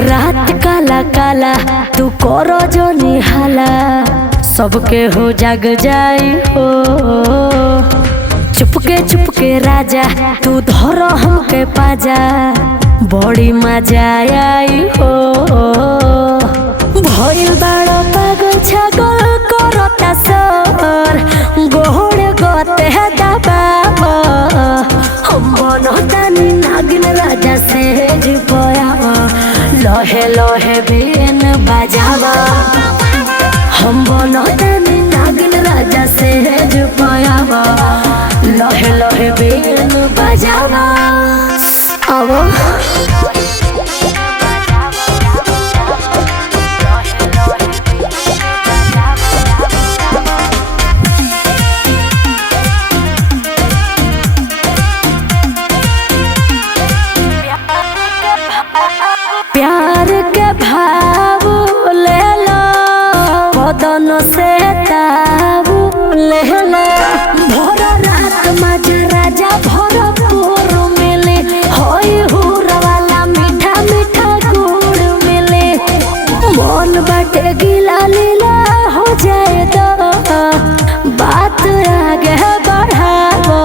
रात काला काला तू करो जो निहाला, सबके हो जाग जाई हो। चुपके राजा तू धरो हमके पाजा, बड़ी मजा आई हो। भइल बाड़ो पागल छागल करता सर, गोहड़ गते दबाव। हम बनतानी नागिन राजा से पयावा, लहे लहे बीन बजावा। हम बनतानी नागिन राजा से पयावा, लहे लहे बीन बजावा। आवो प्यार के भाव ले लो, बदन से ताव ले लो। भोर रात मज राजा भरपूर मिले, होई हुर वाला मीठा मीठा गुड़ मिले। मन बाटे गिला लीला हो जाए तो बात आगे बढ़ावो।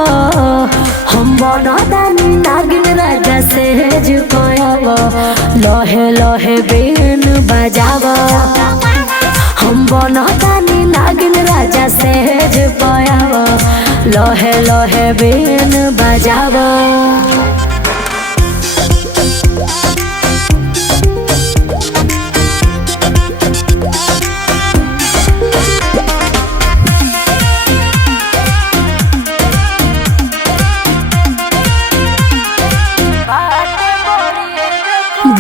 हम बनतानी नागिन राजा से पयावा, लहे लहे बीन बजावा। हम बनतानी नागिन राजा से पयावा, लहे लहे बीन बजावा।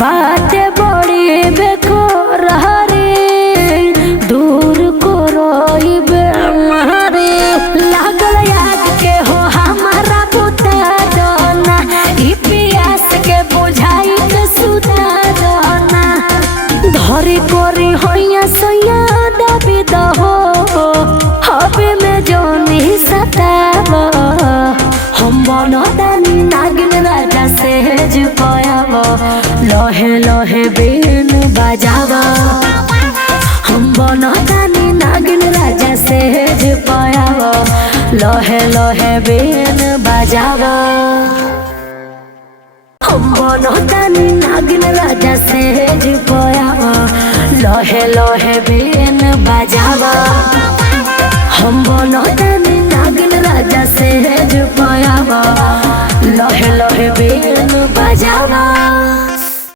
बात बड़ी बेकार रे, दूर को रोई बेमारे। लागल याद के हो हमारा बुता दोना, ई पियास के बुझाई के सुता दोना। धरी कोरी होइया सोया दबी दहो, हबे में जोनी सतावा। हम बनतानी नागिन राजा से पयावा, लहे लहे बीन बजावा। हम बनतानी नागिन राजा से पयावा, लहे लहे बीन बजावा। हम बनतानी नागिन राजा से पयावा, लहे लहे बीन बजावा। हम बनतानी नागिन राजा से पयावा, लहे लहे बीन बजावा।